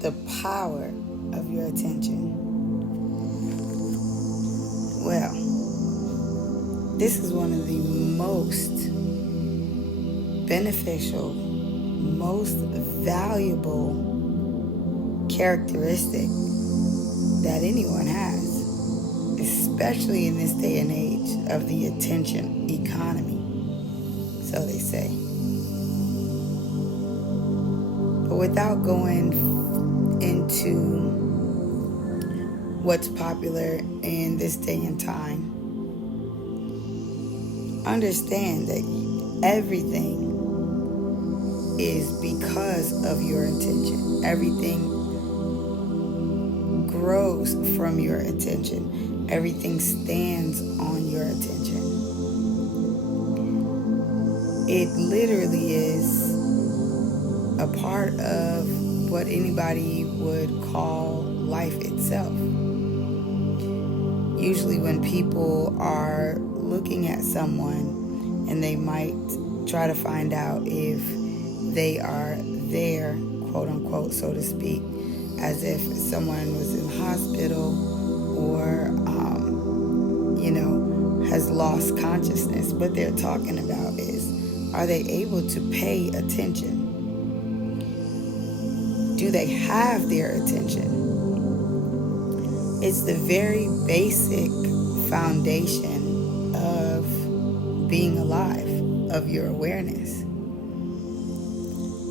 The power of your attention. Well, this is one of the most beneficial, most valuable characteristic that anyone has, especially in this day and age of the attention economy, so they say. But without going into what's popular in this day and time, understand that everything is because of your intention. Everything grows from your attention. Everything stands on your attention. It literally is a part of what anybody would call life itself. Usually when people are looking at someone and they might try to find out if they are there, quote unquote, so to speak, as if someone was in the hospital or, has lost consciousness. What they're talking about is, are they able to pay attention? Do they have their attention? It's the very basic foundation of being alive, of your awareness.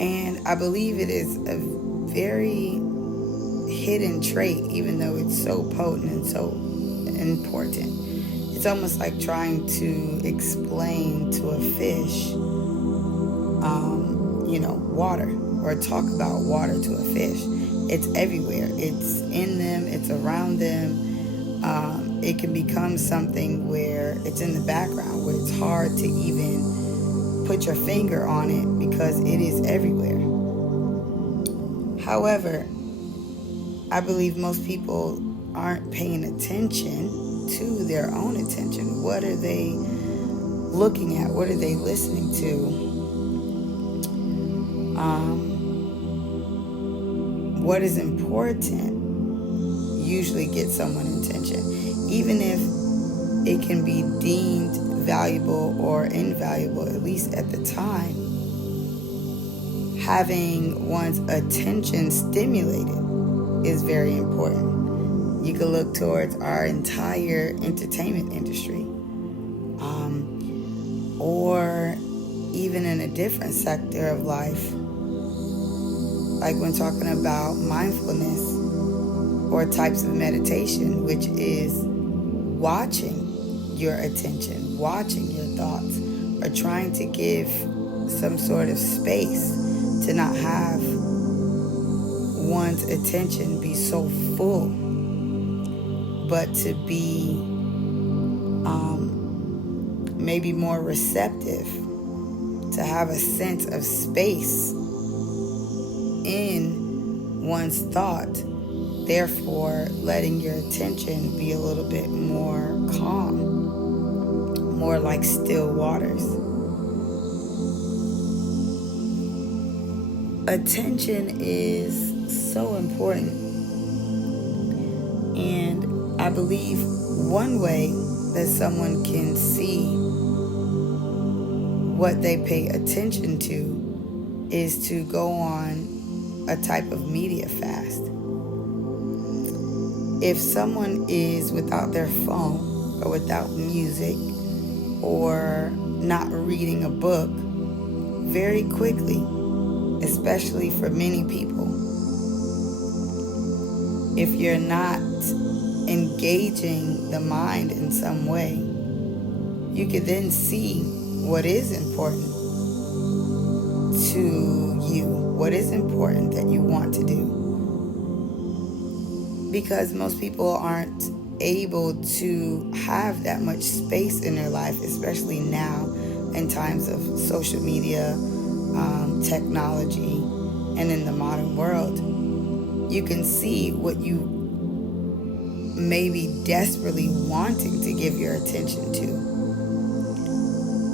And I believe it is a very hidden trait, even though it's so potent and so important. It's almost like trying to explain to a fish, water, or talk about water to a fish. It's everywhere. It's in them. It's around them. It can become something where it's in the background, where it's hard to even put your finger on it because it is everywhere. However, I believe most people aren't paying attention to their own attention. What are they looking at? What are they listening to? What is important usually gets someone's attention, even if it can be deemed valuable or invaluable, at least at the time. Having one's attention stimulated is very important. You can look towards our entire entertainment industry, or even in a different sector of life, like when talking about mindfulness or types of meditation, which is watching your attention, watching your thoughts, or trying to give some sort of space to not have one's attention be so full, but to be maybe more receptive, to have a sense of space in one's thought, therefore letting your attention be a little bit more calm, more like still waters. Attention is so important, and I believe one way that someone can see what they pay attention to is to go on a type of media fast. If someone is without their phone or without music or not reading a book, very quickly, especially for many people, if you're not engaging the mind in some way, you can then see what is important to you, what is important that you want to do. Because most people aren't able to have that much space in their life, especially now in times of social media, technology, and in the modern world. You can see what you may be desperately wanting to give your attention to,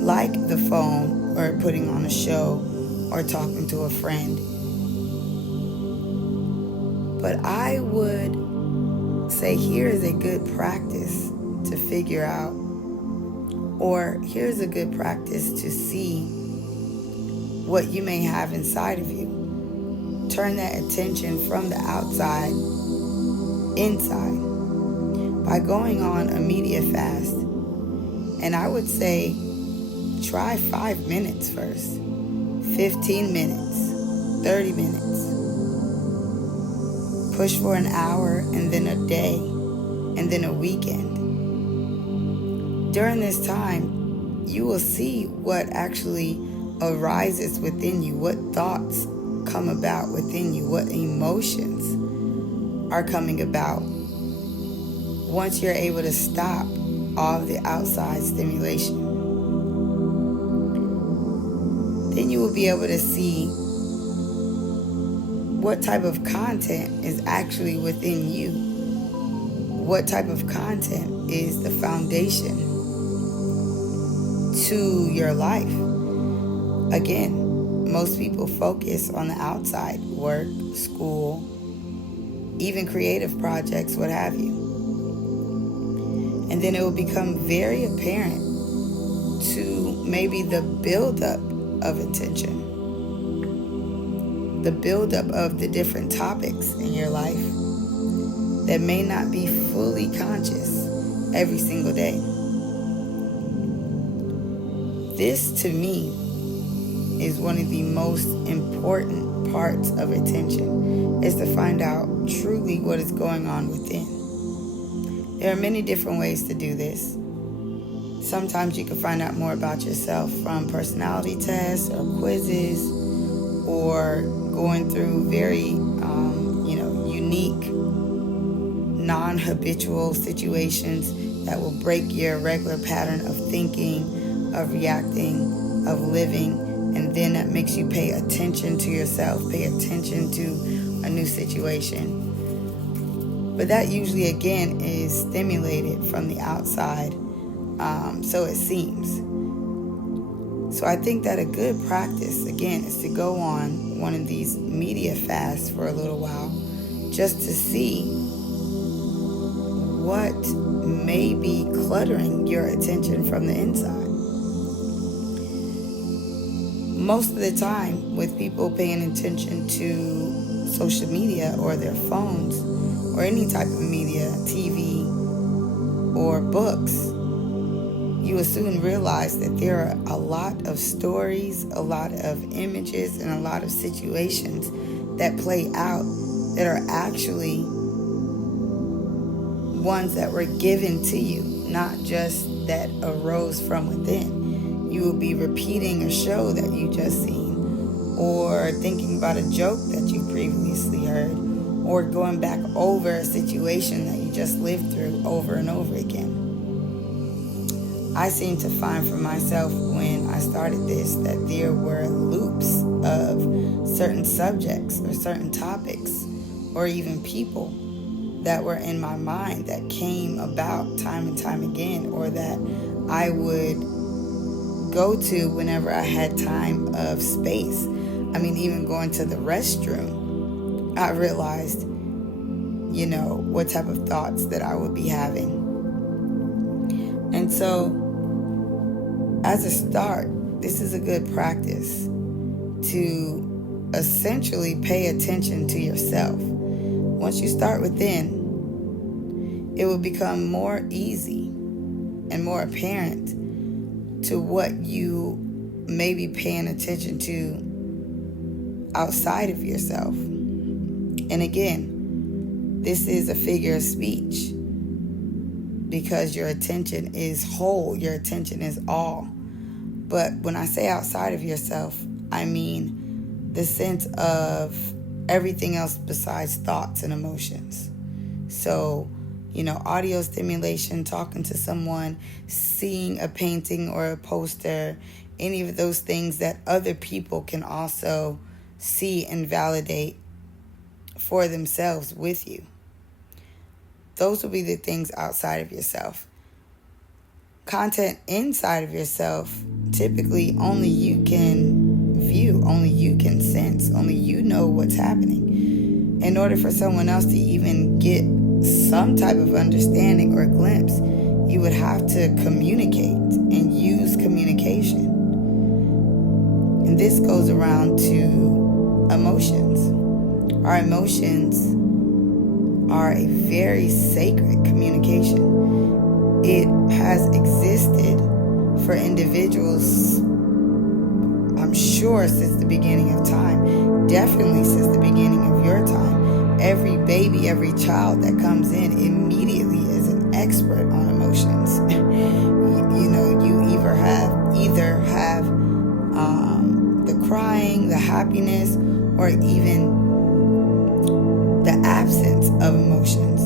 like the phone or putting on a show or talking to a friend. But I would say here is a good practice to figure out, or here's a good practice to see what you may have inside of you. Turn that attention from the outside inside by going on a media fast. And I would say try 5 minutes first, 15 minutes, 30 minutes. Push for an hour, and then a day, and then a weekend. During this time, you will see what actually arises within you, what thoughts come about within you, what emotions are coming about. Once you're able to stop all of the outside stimulation, then you will be able to see what type of content is actually within you. What type of content is the foundation to your life. Again, most people focus on the outside, work, school, even creative projects, what have you. And then it will become very apparent to maybe the buildup of attention, the buildup of the different topics in your life that may not be fully conscious every single day. This, to me, is one of the most important parts of attention, is to find out truly what is going on within. There are many different ways to do this. Sometimes you can find out more about yourself from personality tests or quizzes, or going through very unique, non-habitual situations that will break your regular pattern of thinking, of reacting, of living, and then that makes you pay attention to yourself, pay attention to a new situation. But that usually, again, is stimulated from the outside, so it seems. So I think that a good practice, again, is to go on one of these media fasts for a little while, just to see what may be cluttering your attention from the inside. Most of the time, with people paying attention to social media or their phones or any type of media, TV or books, you will soon realize that there are a lot of stories, a lot of images, and a lot of situations that play out that are actually ones that were given to you, not just that arose from within. You will be repeating a show that you just seen, or thinking about a joke that you previously heard, or going back over a situation that you just lived through over and over again. I seem to find for myself when I started this that there were loops of certain subjects or certain topics or even people that were in my mind that came about time and time again, or that I would go to whenever I had time of space. I mean, even going to the restroom, I realized, what type of thoughts that I would be having. And so, as a start, this is a good practice to essentially pay attention to yourself. Once you start within, it will become more easy and more apparent to what you may be paying attention to outside of yourself. And again, this is a figure of speech because your attention is whole, your attention is all. But when I say outside of yourself, I mean the sense of everything else besides thoughts and emotions. So, audio stimulation, talking to someone, seeing a painting or a poster, any of those things that other people can also see and validate for themselves with you. Those will be the things outside of yourself. Content inside of yourself, typically only you can view, only you can sense, only you know what's happening. in order for someone else to even get some type of understanding or glimpse, you would have to communicate and use communication. And this goes around to emotions. Our emotions are a very sacred communication. It has existed for individuals, I'm sure, since the beginning of time. Definitely since the beginning of your time. Every baby, every child that comes in immediately is an expert on emotions. You either have the crying, the happiness, or even the absence of emotions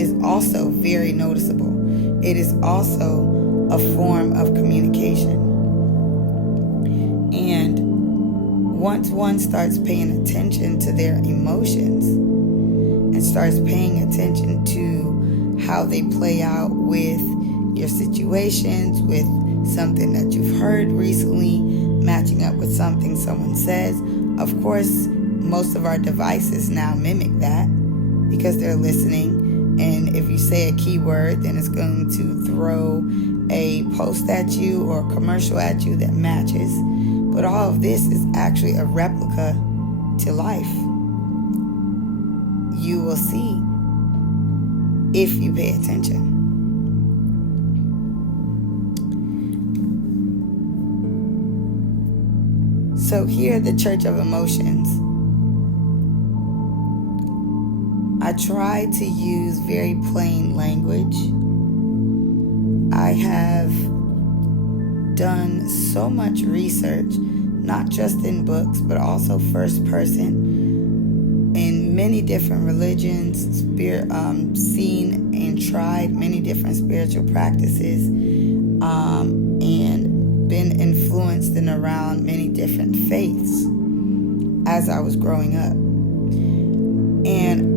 is also very noticeable. It is also a form of communication. And once one starts paying attention to their emotions and starts paying attention to how they play out with your situations, with something that you've heard recently, matching up with something someone says, of course, most of our devices now mimic that because they're listening. And if you say a keyword, then it's going to throw a post at you or a commercial at you that matches. But all of this is actually a replica to life. You will see if you pay attention. So here, the Church of Emotions, I try to use very plain language. I have done so much research, not just in books, but also first person, in many different religions, seen and tried many different spiritual practices, and been influenced and around many different faiths as I was growing up. And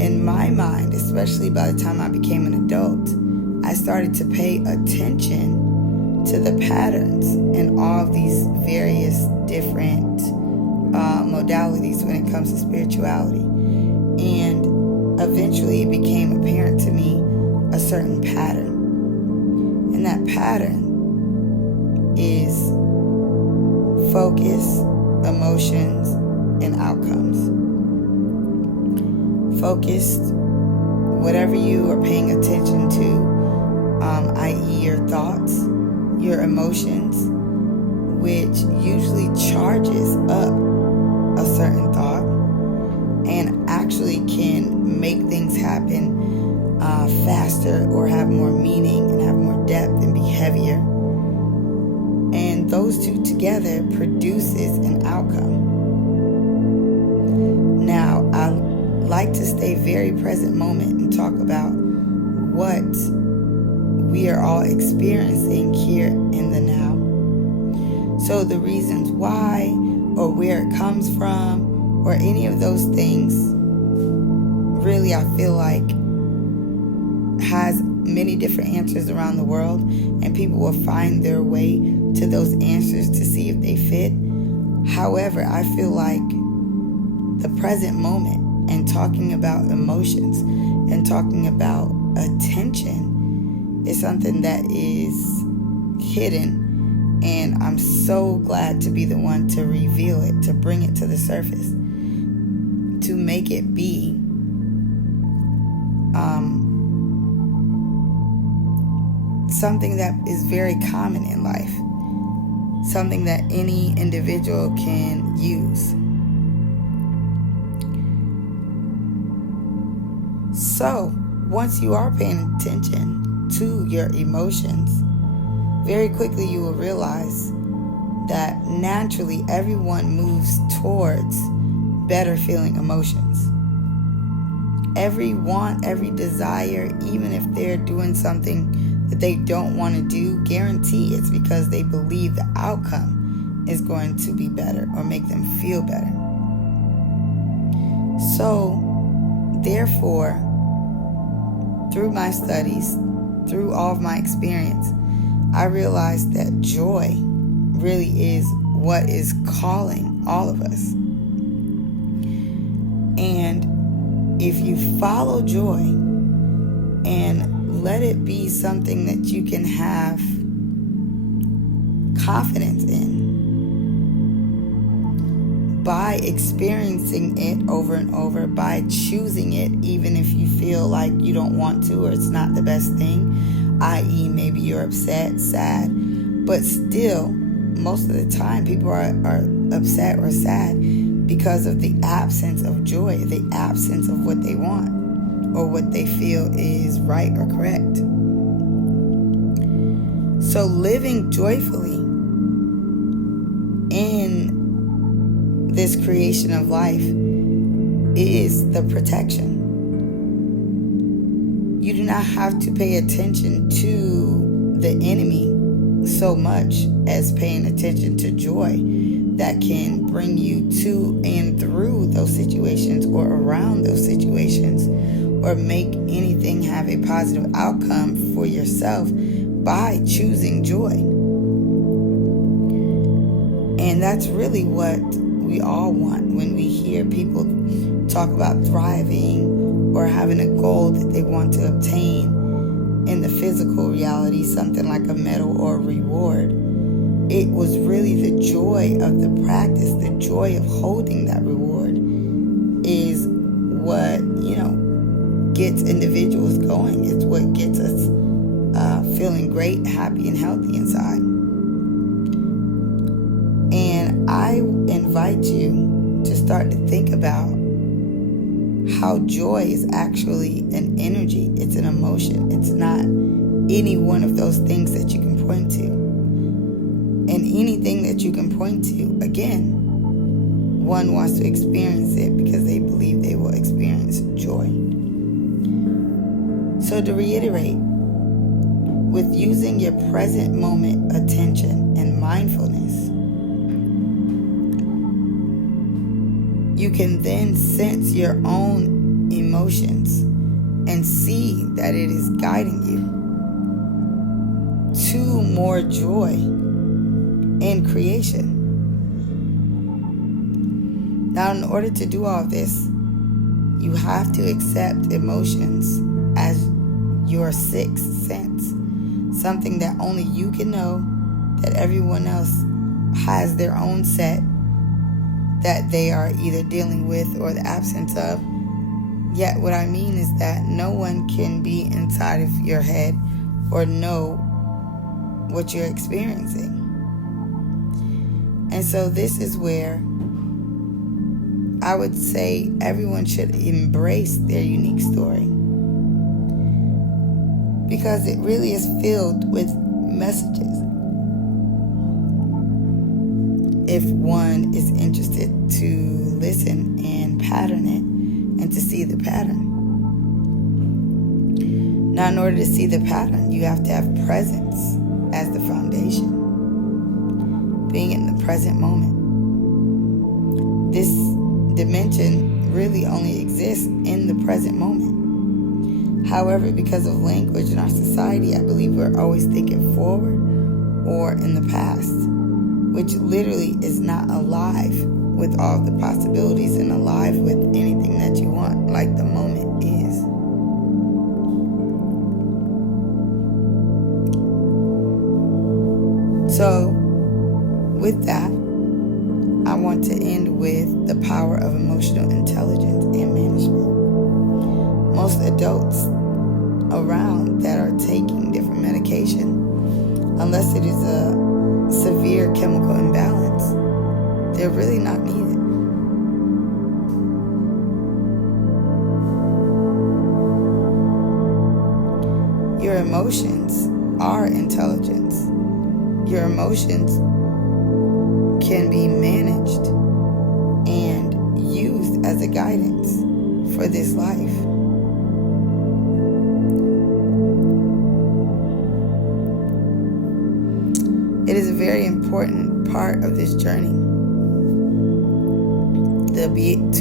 in my mind, especially by the time I became an adult, I started to pay attention to the patterns in all of these various different modalities when it comes to spirituality. And eventually it became apparent to me a certain pattern. And that pattern is focus, emotions, and outcomes. Focused, whatever you are paying attention to, i.e. your thoughts, your emotions, which usually charges up a certain thought and actually can make things happen faster or have more meaning and have more depth and be heavier. And those two together produces an outcome. Now, I like to stay very present moment and talk about what we are all experiencing here in the now. So the reasons why, or where it comes from, or any of those things, really I feel like has many different answers around the world, and people will find their way to those answers to see if they fit. However, I feel like the present moment and talking about emotions and talking about attention is something that is hidden, and I'm so glad to be the one to reveal it, to bring it to the surface, to make it be something that is very common in life, something that any individual can use. So, once you are paying attention to your emotions, very quickly you will realize that naturally everyone moves towards better feeling emotions. Every want, every desire, even if they're doing something that they don't want to do, guarantee it's because they believe the outcome is going to be better or make them feel better. So, therefore, through my studies, through all of my experience, I realized that joy really is what is calling all of us. And if you follow joy and let it be something that you can have confidence in by experiencing it over and over, by choosing it even if you feel like you don't want to or it's not the best thing, i.e. maybe you're upset, sad, but still most of the time people are upset or sad because of the absence of joy, the absence of what they want or what they feel is right or correct. So living joyfully in this creation of life is the protection. You do not have to pay attention to the enemy so much as paying attention to joy that can bring you to and through those situations or around those situations, or make anything have a positive outcome for yourself by choosing joy. And that's really what we all want when we hear people talk about thriving or having a goal that they want to obtain in the physical reality, something like a medal or a reward. It was really the joy of the practice, the joy of holding that reward is what, gets individuals going. It's what gets us feeling great, happy, and healthy inside. And I invite you to start to think about how joy is actually an energy. It's an emotion. It's not any one of those things that you can point to. And anything that you can point to, again, one wants to experience it because they believe they will experience joy. So to reiterate, with using your present moment attention and mindfulness, you can then sense your own emotions and see that it is guiding you to more joy in creation. Now, in order to do all of this, you have to accept emotions as your sixth sense, something that only you can know, that everyone else has their own set that they are either dealing with or the absence of. Yet what I mean is that no one can be inside of your head or know what you're experiencing. And so this is where I would say everyone should embrace their unique story, because it really is filled with messages if one is interested to listen and pattern it and to see the pattern. Now, in order to see the pattern, you have to have presence as the foundation, being in the present moment. This dimension really only exists in the present moment. However, because of language in our society, I believe we're always thinking forward or in the past, which literally is not alive with all the possibilities and alive with anything that you want, like the moment is. So, with that, I want to end with the power of emotional intelligence and management. Most adults around that are taking different medication, unless it is a severe chemical imbalance, they're really not needed. Your emotions are intelligence. Your emotions can be managed and used as a guidance for this life. It is a very important part of this journey to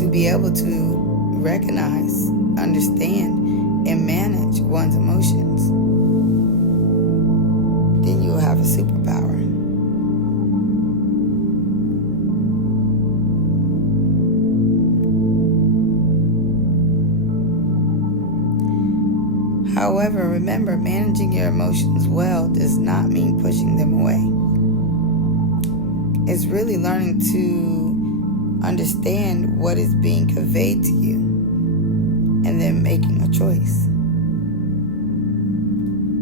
be able to recognize, understand, and manage one's emotions. Then you will have a superpower. However, remember, managing your emotions well does not mean pushing them away. It's really learning to understand what is being conveyed to you and then making a choice.